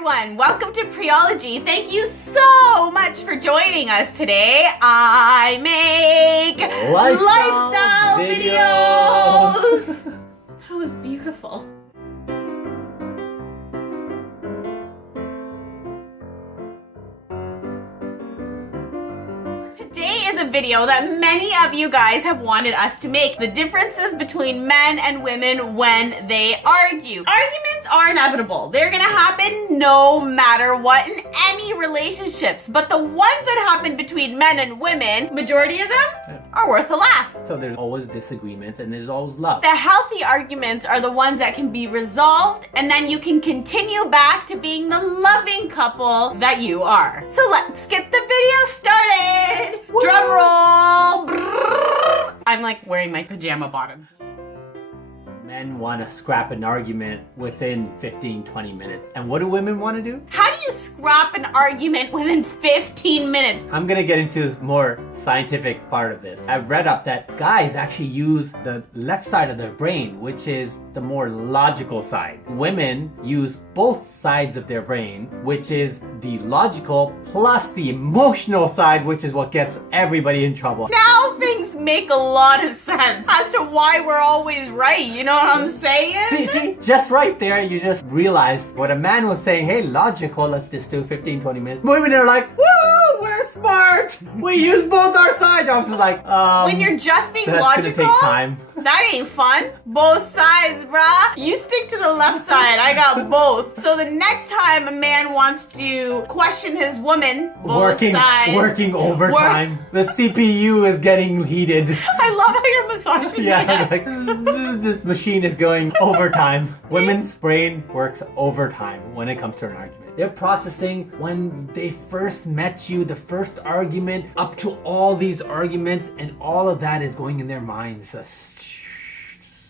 everyone, welcome to Priology. Thank you so much for joining us today. I make lifestyle videos. That was beautiful. Today is a video that many of you guys have wanted us to make. The differences between men and women when they argue. Arguments are inevitable. They're gonna happen no matter what in any relationships. But the ones that happen between men and women, majority of them are worth a laugh. So there's always disagreements and there's always love. The healthy arguments are the ones that can be resolved and then you can continue back to being the loving couple that you are. So let's get the video started. Woo! Drum roll. Brrr. I'm like wearing my pajama bottoms. Men want to scrap an argument within 15-20 minutes. And what do women want to do? How do you scrap an argument within 15 minutes? I'm going to get into the more scientific part of this. I've read up that guys actually use the left side of their brain, which is the more logical side. Women use both sides of their brain, which is the logical plus the emotional side, which is what gets everybody in trouble. Now things make a lot of sense as to why we're always right. You know what I'm saying? See, just right there, you just realized what a man was saying, hey, logical, let's just do 15-20 minutes. Women are like, woo, we're smart. We use both our sides. I was just like, when you're just being that's logical, gonna take time. That ain't fun. Both sides, bruh. You stick to the left side. I got both. So the next time a man wants to question his woman, both sides. Working overtime. The CPU is getting heated. I love how you're massaging Yeah, me. like, this machine is going overtime. Women's brain works overtime when it comes to an argument. They're processing when they first met you, the first argument, up to all these arguments, and all of that is going in their minds.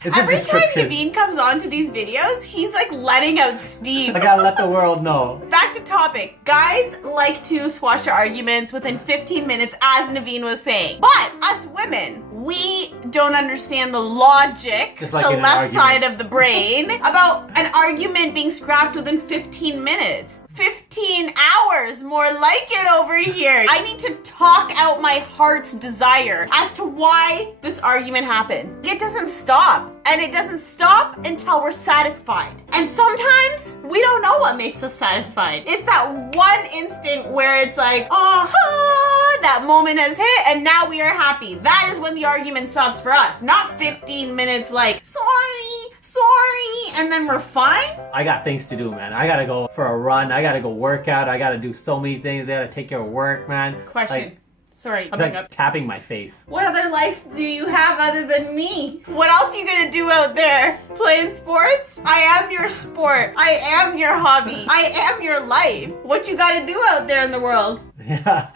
It's a Every time description. Naveen comes on to these videos, he's like letting out steam. I gotta let the world know. Back to topic. Guys like to squash their arguments within 15 minutes, as Naveen was saying. But us women, we don't understand the logic, Just like the in an left argument. side of the brain, about an argument being scrapped within 15 minutes. 15 hours, more like it over here. I need to talk out my heart's desire as to why this argument happened. It doesn't stop. And it doesn't stop until we're satisfied. And sometimes we don't know what makes us satisfied. It's that one instant where it's like, aha, that moment has hit and now we are happy. That is when the argument stops for us. Not 15 minutes like, sorry, and then we're fine. I got things to do, man. I gotta go for a run. I gotta go work out. I gotta do so many things. I gotta take care of work, man. Question. Sorry, Like, like tapping my face. what other life do you have other than me? What else are you gonna do out there? Playing sports? I am your sport. I am your hobby. I am your life. What you gotta do out there in the world? Yeah.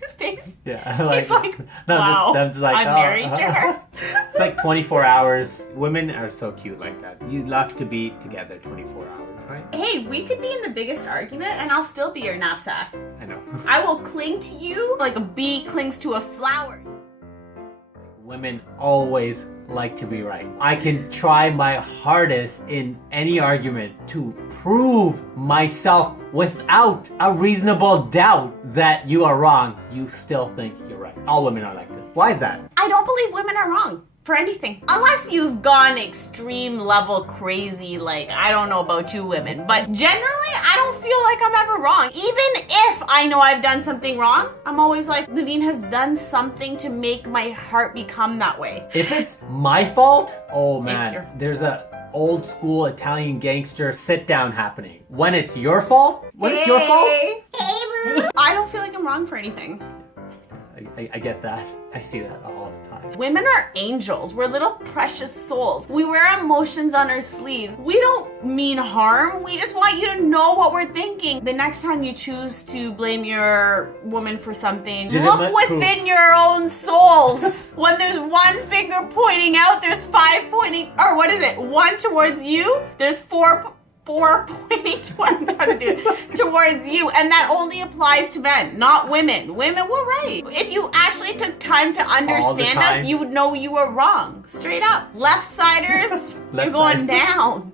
His face. Yeah. Like, He's like, no, wow, I'm just like, I'm married to her. It's like 24 hours. Women are so cute like that. You love to be together 24 hours, right? Hey, we could be in the biggest argument and I'll still be your knapsack. I know. I will cling to you like a bee clings to a flower. Women always like to be right. I can try my hardest in any argument to prove myself without a reasonable doubt that you are wrong. You still think you're right. All women are like this. Why is that? I don't believe women are wrong for anything. Unless you've gone extreme level crazy, like, I don't know about you women, but generally, I don't feel like I'm ever wrong. Even if I know I've done something wrong, I'm always like, Naveen has done something to make my heart become that way. If it's my fault, oh man, It's your- there's a old school Italian gangster sit down happening. When it's your fault? When it's your fault? Hey, boo. I don't feel like I'm wrong for anything. I get that. I see that all the time. Women are angels. We're little precious souls. We wear emotions on our sleeves. We don't mean harm. We just want you to know what we're thinking. The next time you choose to blame your woman for something, Legitimate look proof. within your own souls. When there's one finger pointing out, there's five pointing, or what is it? One towards you, there's four pointing towards you, and that only applies to men, not women. Women were right. If you actually took time to understand us, you would know you were wrong. Straight up. Left-siders, you're going down.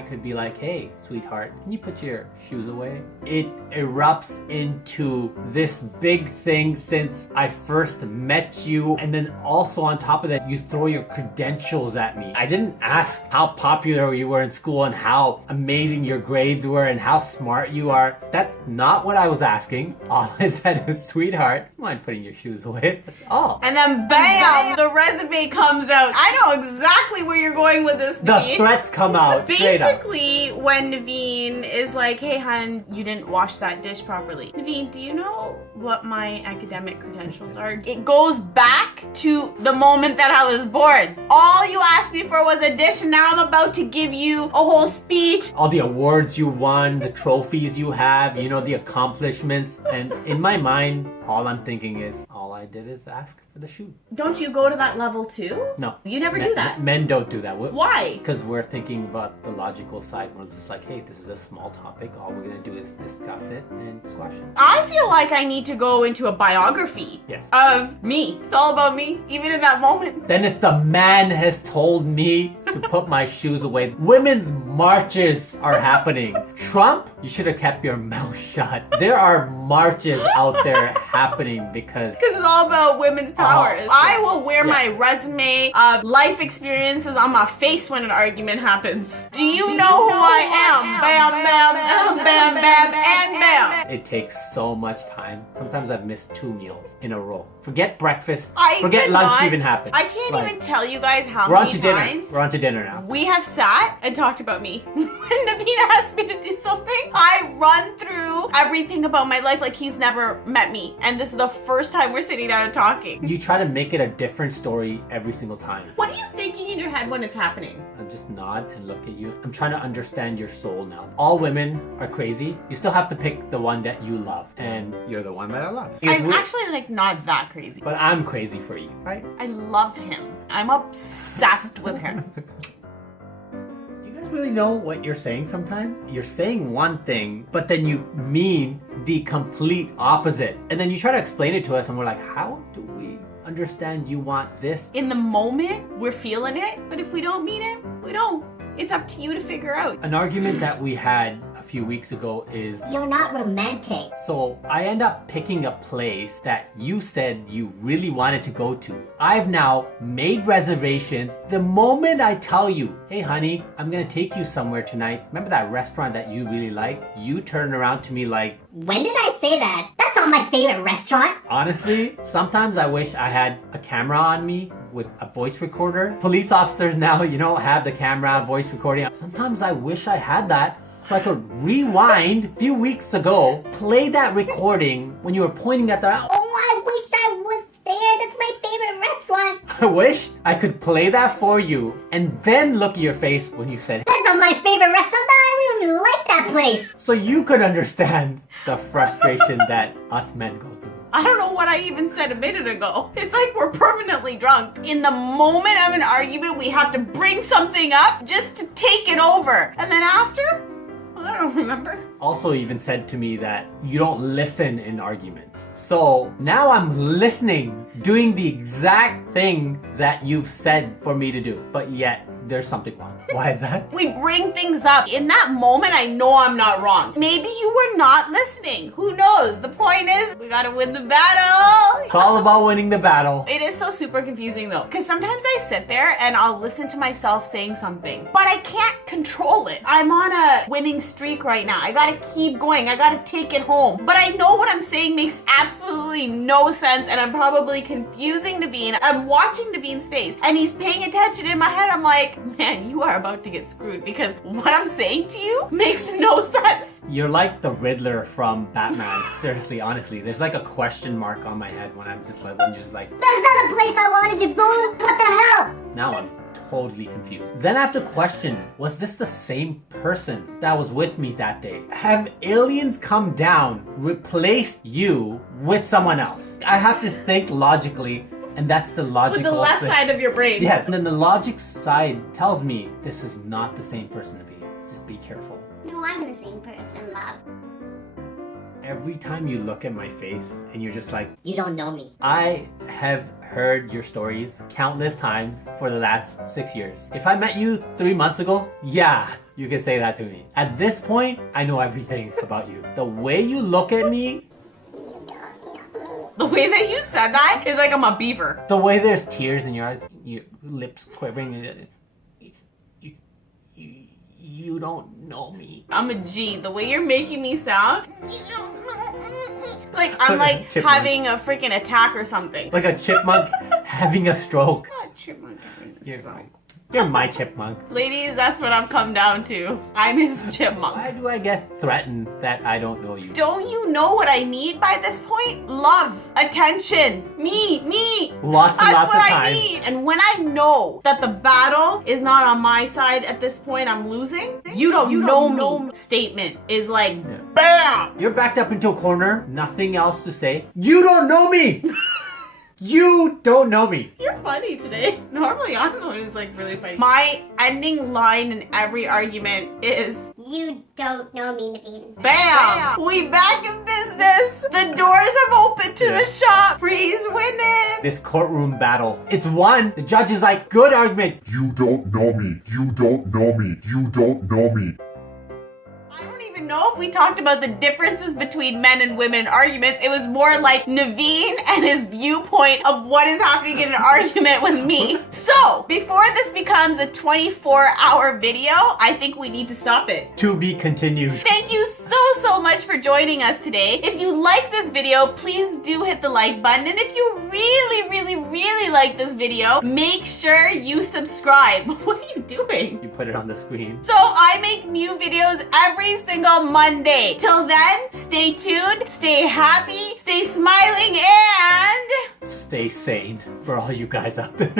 I could be like, hey, sweetheart, can you put your shoes away? It erupts into this big thing since I first met you. And then also on top of that, you throw your credentials at me. I didn't ask how popular you were in school and how amazing your grades were and how smart you are. That's not what I was asking. All I said is, sweetheart, do you mind putting your shoes away? That's all. And then bam, the resume comes out. I know exactly where you're going with this, The Naveen. threats come out. straight up. Basically, when Naveen is like, hey, hun, you didn't wash that dish properly. Naveen, do you know what my academic credentials are? It goes back to the moment that I was born. All you asked me for was a dish, and now I'm about to give you a whole speech. All the awards you won, the trophies you have, you know, the accomplishments. And in my mind, all I'm thinking is, all I did is ask for the shoe. Don't you go to that level too? No. You never do that. Men don't do that. Why? Because we're thinking about the logical side where it's just like, hey, this is a small topic. All we're going to do is discuss it and squash it. I feel like I need to go into a biography Yes. of me. It's all about me, even in that moment. Then it's the man has told me to put my shoes away. Women's marches are happening. Trump, you should have kept your mouth shut. There are marches out there happening because Because it's all about women's powers. Oh, I will wear yeah. my resume of life experiences on my face when an argument happens. Do you know who I am? Bam, bam, bam, bam, and bam. it takes so much time. Sometimes I've missed 2 meals in a row. Forget breakfast. I Forget lunch cannot- even happened. I can't Like, even tell you guys how We're on many to dinner. times We're on to dinner now. we have sat and talked about me. When Naveen asks me to do something, I run through everything about my life like he's never met me. And this is the first time we're sitting down and talking. You try to make it a different story every single time. What are you thinking in your head when it's happening? I just nod and look at you. I'm trying to understand your soul now. All women are crazy. You still have to pick the one that you love. And you're the one that I love. I'm actually like not that crazy. But I'm crazy for you, right? I love him. I'm obsessed with him. Do you guys really know what you're saying sometimes? You're saying one thing, but then you mean the complete opposite. And then you try to explain it to us and we're like, how do we understand you want this? In the moment, we're feeling it, but if we don't mean it, we don't. It's up to you to figure out. An argument that we had a few weeks ago is, You're not romantic. so I end up picking a place that you said you really wanted to go to. I've now made reservations. The moment I tell you, hey honey, I'm gonna take you somewhere tonight. Remember that restaurant that you really like? You turn around to me like, When did I say that? That's not my favorite restaurant. honestly, sometimes I wish I had a camera on me with a voice recorder. Police officers now, you know, have the camera, voice recording. Sometimes I wish I had that so I could rewind a few weeks ago, play that recording when you were pointing at the... Oh, I wish I was there. That's my favorite restaurant. I wish I could play that for you and then look at your face when you said, That's not my favorite restaurant. I don't even like that place. so you could understand the frustration that us men go through. I don't know what I even said a minute ago. It's like we're permanently drunk. In the moment of an argument, we have to bring something up just to take it over. And then after, I don't remember. Also even said to me that you don't listen in arguments. So now I'm listening, doing the exact thing that you've said for me to do, but yet there's something wrong. Why is that? We bring things up. In that moment, I know I'm not wrong. Maybe you were not listening. Who knows? The point is, we gotta win the battle. It's all about winning the battle. It is so super confusing though, because sometimes I sit there and I'll listen to myself saying something, but I can't control it. I'm on a winning streak right now. I gotta keep going. I gotta take it home. But I know what I'm saying makes absolutely no sense, and I'm probably confusing Naveen. I'm watching Naveen's face, and he's paying attention. In my head, I'm like, man, you are about to get screwed because what I'm saying to you makes no sense. You're like the Riddler from Batman. Seriously, honestly, there's like a question mark on my head when I'm just like, when you're just like, That's not a place I wanted to go. What the hell? now I'm totally confused. Then I have to question, was this the same person that was with me that day? Have aliens come down, replaced you with someone else? I have to think logically, and that's the logical With the left thing. side of your brain. Yes, and then the logic side tells me this is not the same person to be. Just be careful. No, I'm the same person, love. Every time you look at my face and you're just like, You don't know me. I have heard your stories countless times for the last 6 years. If I met you 3 months ago, yeah, you can say that to me. At this point, I know everything about you. The way you look at me, The way that you said that is like I'm a beaver. the way there's tears in your eyes, your lips quivering, you don't know me. I'm a G. The way you're making me sound, like I'm like Chipmunk. having a freaking attack or something. Like a chipmunk having a stroke. Not chipmunk having a stroke. You're my chipmunk. Ladies, that's what I've come down to. I'm his chipmunk. Why do I get threatened that I don't know you? Don't you know what I need by this point? Love, attention, me. Lots and That's lots what of I time. need. And when I know that the battle is not on my side at this point, I'm losing. You don't know me. Statement is like, BAM! You're backed up into a corner, nothing else to say. You don't know me! You don't know me. You're funny today. Normally I'm the one who's like really funny. My ending line in every argument is You don't know me, Naveen. BAM! We back in business. The doors have opened to the shop. Bree's winning. This courtroom battle, it's won. The judge is like, good argument. You don't know me. You don't know me. You don't know me. I don't even know if we talked about the differences between men and women in arguments. It was more like Naveen and his viewpoint of what is happening in an argument with me. So, before this becomes a 24-hour video, I think we need to stop it. To be continued. Thank you so much for joining us today. If you like this video, please do hit the like button. And if you really like this video, make sure you subscribe. What are you doing? You put it on the screen. So I make new videos every single Monday. Till then, stay tuned, stay happy, stay smiling, and Stay sane for all you guys out there.